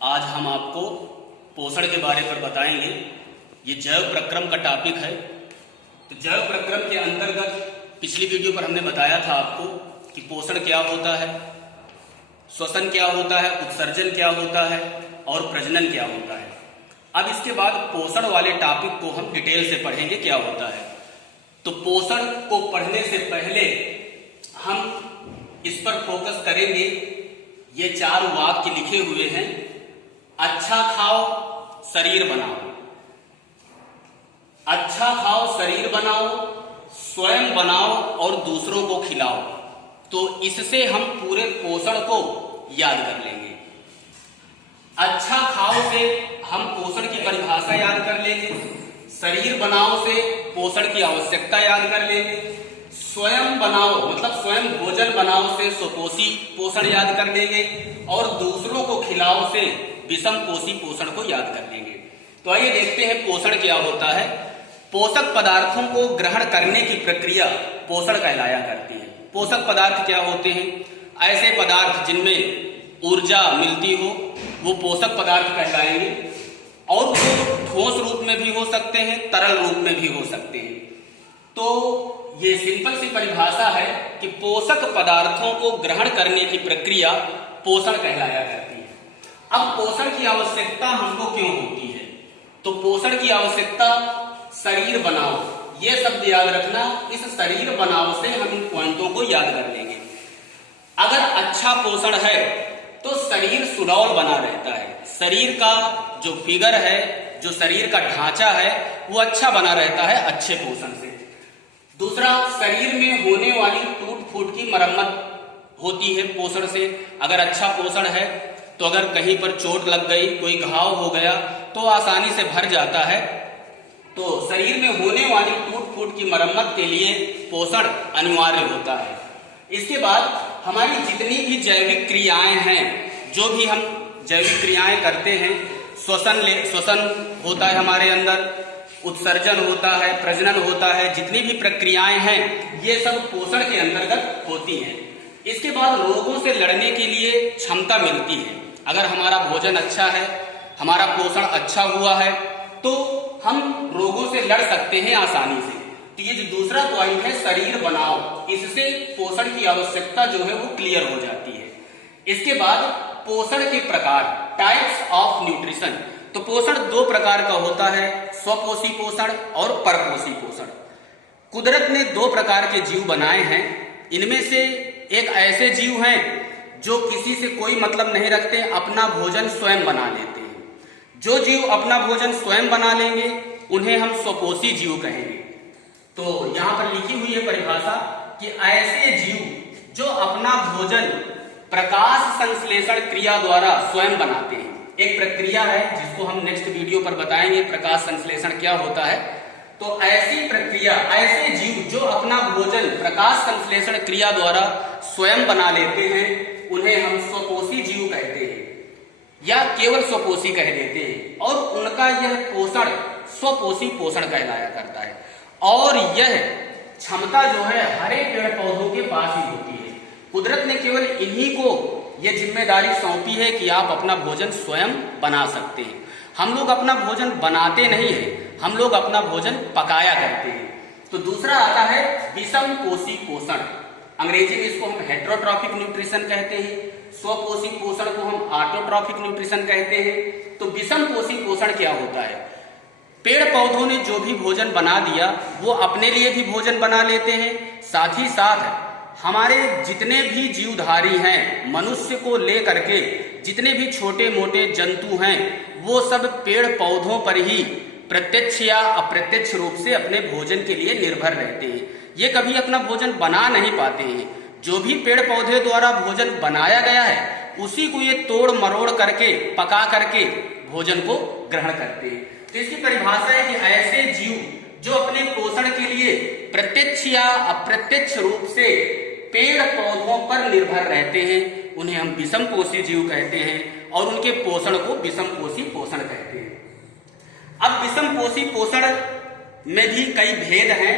आज हम आपको पोषण के बारे पर बताएंगे। ये जैव प्रक्रम का टॉपिक है। तो जैव प्रक्रम के अंतर्गत पिछली वीडियो पर हमने बताया था आपको कि पोषण क्या होता है, श्वसन क्या होता है, उत्सर्जन क्या होता है और प्रजनन क्या होता है। अब इसके बाद पोषण वाले टॉपिक को हम डिटेल से पढ़ेंगे क्या होता है। तो पोषण को पढ़ने से पहले हम इस पर फोकस करेंगे। ये 4 वाक्य लिखे हुए हैं। अच्छा खाओ शरीर बनाओ, अच्छा खाओ शरीर बनाओ, स्वयं बनाओ और दूसरों को खिलाओ। तो इससे हम पूरे पोषण को याद कर लेंगे। अच्छा खाओ से हम पोषण की परिभाषा याद कर लेंगे, शरीर बनाओ से पोषण की आवश्यकता याद कर लेंगे, स्वयं बनाओ मतलब स्वयं भोजन बनाओ से स्वपोषी पोषण याद कर लेंगे और दूसरों को खिलाओ से विषम पोषी पोषण को याद कर लेंगे। तो आइए देखते हैं पोषण क्या होता है। पोषक पदार्थों को ग्रहण करने की प्रक्रिया पोषण कहलाया करती है। पोषक पदार्थ क्या होते हैं? ऐसे पदार्थ जिनमें ऊर्जा मिलती हो वो पोषक पदार्थ कहलाएंगे और वो ठोस रूप में भी हो सकते हैं, तरल रूप में भी हो सकते हैं। तो ये सिंपल सी परिभाषा है कि पोषक पदार्थों को ग्रहण करने की प्रक्रिया पोषण कहलाया करती है। अब पोषण की आवश्यकता हमको क्यों होती है? तो पोषण की आवश्यकता शरीर बनाओ, ये शब्द याद रखना। इस शरीर बनाओ से हम इन पॉइंटों को याद कर लेंगे। अगर अच्छा पोषण है तो शरीर सुडौल बना रहता है। शरीर का जो फिगर है, जो शरीर का ढांचा है वो अच्छा बना रहता है अच्छे पोषण से। दूसरा, शरीर में होने वाली टूट फूट की मरम्मत होती है पोषण से। अगर अच्छा पोषण है तो अगर कहीं पर चोट लग गई, कोई घाव हो गया तो आसानी से भर जाता है। तो शरीर में होने वाली टूट फूट की मरम्मत के लिए पोषण अनिवार्य होता है। इसके बाद हमारी जितनी भी जैविक क्रियाएं हैं, जो भी हम जैविक क्रियाएं करते हैं, श्वसन होता है हमारे अंदर, उत्सर्जन होता है, प्रजनन होता है, जितनी भी प्रक्रियाएं हैं ये सब पोषण के अंतर्गत होती हैं। इसके बाद रोगों से लड़ने के लिए क्षमता मिलती है। अगर हमारा भोजन अच्छा है, हमारा पोषण अच्छा हुआ है तो हम रोगों से लड़ सकते हैं आसानी से। तो ये जो दूसरा पॉइंट है शरीर बनाओ, इससे पोषण की आवश्यकता जो है वो क्लियर हो जाती है। इसके बाद पोषण के प्रकार, टाइप्स ऑफ न्यूट्रिशन। तो पोषण 2 प्रकार का होता है, स्वपोषी पोषण और परपोषी पोषण। कुदरत ने 2 प्रकार के जीव बनाए हैं। इनमें से एक ऐसे जीव हैं जो किसी से कोई मतलब नहीं रखते, अपना भोजन स्वयं बना लेते हैं। जो जीव अपना भोजन स्वयं बना लेंगे उन्हें हम स्वपोषी जीव कहेंगे। तो यहां पर लिखी हुई है परिभाषा कि ऐसे जीव जो अपना भोजन प्रकाश संश्लेषण क्रिया द्वारा स्वयं बनाते हैं। एक प्रक्रिया है जिसको हम नेक्स्ट वीडियो पर बताएंगे, प्रकाश संश्लेषण क्या होता है। तो ऐसी प्रक्रिया, ऐसे जीव जो अपना भोजन प्रकाश संश्लेषण क्रिया द्वारा स्वयं बना लेते हैं उन्हें हम स्वपोषी जीव कहते हैं या केवल स्वपोषी कह देते हैं। और उनका यह पोषण स्वपोषी पोषण कहलाया करता है। और यह क्षमता जो है हरे पेड़ पौधों के पास ही होती है। कुदरत ने केवल इन्हीं को यह जिम्मेदारी सौंपी है कि आप अपना भोजन स्वयं बना सकते हैं। हम लोग अपना भोजन बनाते नहीं है, हम लोग अपना भोजन पकाया करते हैं। तो दूसरा आता है विषम पोषी पोषण। अंग्रेजी में इसको हम हेटेरोट्रॉफिक न्यूट्रिशन कहते हैं। स्वपोषी पोषण को हम ऑटोट्रॉफिक न्यूट्रिशन कहते हैं। तो विषम पोषी पोषण क्या होता है? पेड़ पौधों ने जो भी भोजन बना दिया वो अपने लिए भी भोजन बना लेते हैं, साथ ही साथ हमारे जितने भी जीवधारी हैं, मनुष्य को लेकर के जितने भी छोटे मोटे जंतु हैं, वो सब पेड़ पौधों पर ही प्रत्यक्ष या अप्रत्यक्ष रूप से अपने भोजन के लिए निर्भर रहते हैं। ये कभी अपना भोजन बना नहीं पाते हैं। जो भी पेड़ पौधे द्वारा भोजन बनाया गया है उसी को ये तोड़ मरोड़ करके, पका करके भोजन को ग्रहण करते हैं। तो इसकी परिभाषा है कि ऐसे जीव जो अपने पोषण के लिए प्रत्यक्ष या अप्रत्यक्ष रूप से पेड़ पौधों पर निर्भर रहते हैं उन्हें हम विषम पोषी जीव कहते हैं और उनके पोषण को विषम पोषी पोषण कहते हैं। अब विषम पोषी पोषण में भी कई भेद हैं।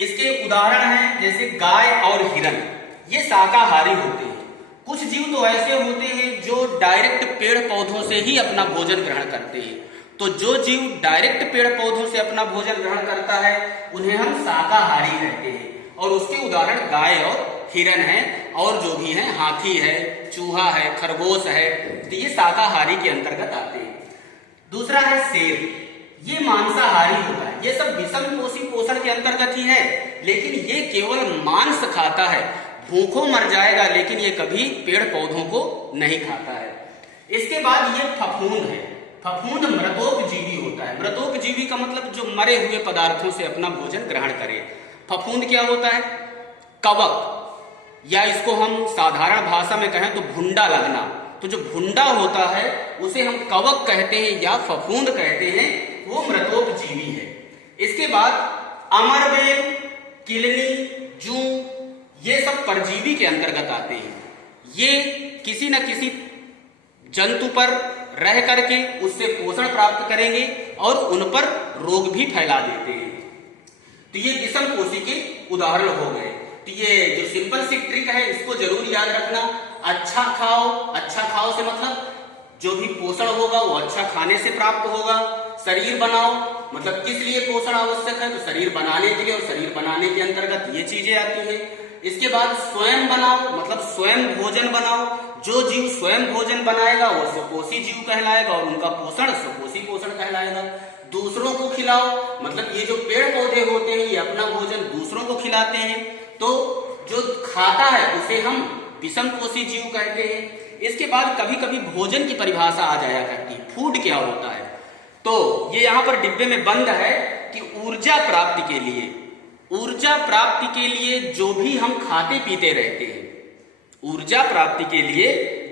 इसके उदाहरण हैं जैसे गाय और हिरण, ये शाकाहारी होते हैं। कुछ जीव तो ऐसे होते हैं जो डायरेक्ट पेड़ पौधों से ही अपना भोजन ग्रहण करते हैं। तो जो जीव डायरेक्ट पेड़ पौधों से अपना भोजन ग्रहण करता है उन्हें हम शाकाहारी कहते हैं। और उसके उदाहरण गाय और हिरन है, और जो भी है हाथी है, चूहा है, खरगोश है, तो ये शाकाहारी के अंतर्गत आते हैं। दूसरा है शेर, ये मांसाहारी होता है। ये सब विषम पोषी पोषण के अंतर्गत ही है, लेकिन ये केवल मांस खाता है। भूखों मर जाएगा लेकिन ये कभी पेड़ पौधों को नहीं खाता है। इसके बाद ये फफूंद है। फफूंद मृतोपजीवी होता है। मृतोपजीवी का मतलब जो मरे हुए पदार्थों से अपना भोजन ग्रहण करे। फफूंद क्या होता है? कवक, या इसको हम साधारण भाषा में कहें तो भुंडा लगना। तो जो भुंडा होता है उसे हम कवक कहते हैं या फफूंद कहते हैं, वो मृतोपजीवी है। इसके बाद अमरबेल, किलनी, जूं, ये सब परजीवी के अंतर्गत आते हैं। ये किसी न किसी जंतु पर रह करके उससे पोषण प्राप्त करेंगे और उन पर रोग भी फैला देते हैं। तो ये विषम पोषी के उदाहरण हो गए। तो ये जो सिंपल सी ट्रिक है इसको जरूर याद रखना। अच्छा खाओ, अच्छा खाओ से मतलब जो भी पोषण होगा वो अच्छा खाने से प्राप्त होगा। शरीर बनाओ, मतलब किस लिए पोषण आवश्यक है? तो शरीर बनाने के लिए, और शरीर बनाने के अंतर्गत ये चीजें आती है। इसके बाद स्वयं बनाओ, मतलब स्वयं भोजन बनाओ। जो जीव स्वयं भोजन बनाएगा वो स्वपोषी जीव कहलाएगा, और उनका पोषण स्वपोषी पोषण कहलाएगा। दूसरों को खिलाओ, मतलब ये जो पेड़ पौधे होते हैं ये अपना भोजन दूसरों को खिलाते हैं, तो जो खाता है उसे हम विषम पोषी जीव कहते हैं। इसके बाद कभी कभी भोजन की परिभाषा आ जाया करती है, फूड क्या होता है। तो ये यहाँ पर डिब्बे में बंद है कि ऊर्जा प्राप्ति के लिए, ऊर्जा प्राप्ति के लिए जो भी हम खाते पीते रहते हैं, ऊर्जा प्राप्ति के लिए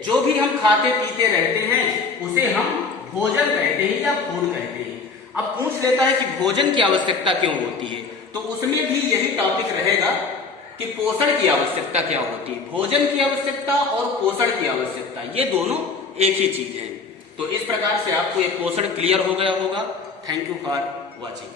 जो भी हम खाते पीते रहते हैं उसे हम भोजन कहते हैं या फूड कहते हैं। अब पूछ लेता है कि भोजन की आवश्यकता क्यों होती है, तो उसमें भी यही टॉपिक रहेगा कि पोषण की आवश्यकता क्या होती है। भोजन की आवश्यकता और पोषण की आवश्यकता ये दोनों एक ही चीज है। तो इस प्रकार से आपको ये पोषण क्लियर हो गया होगा। Thank you for watching.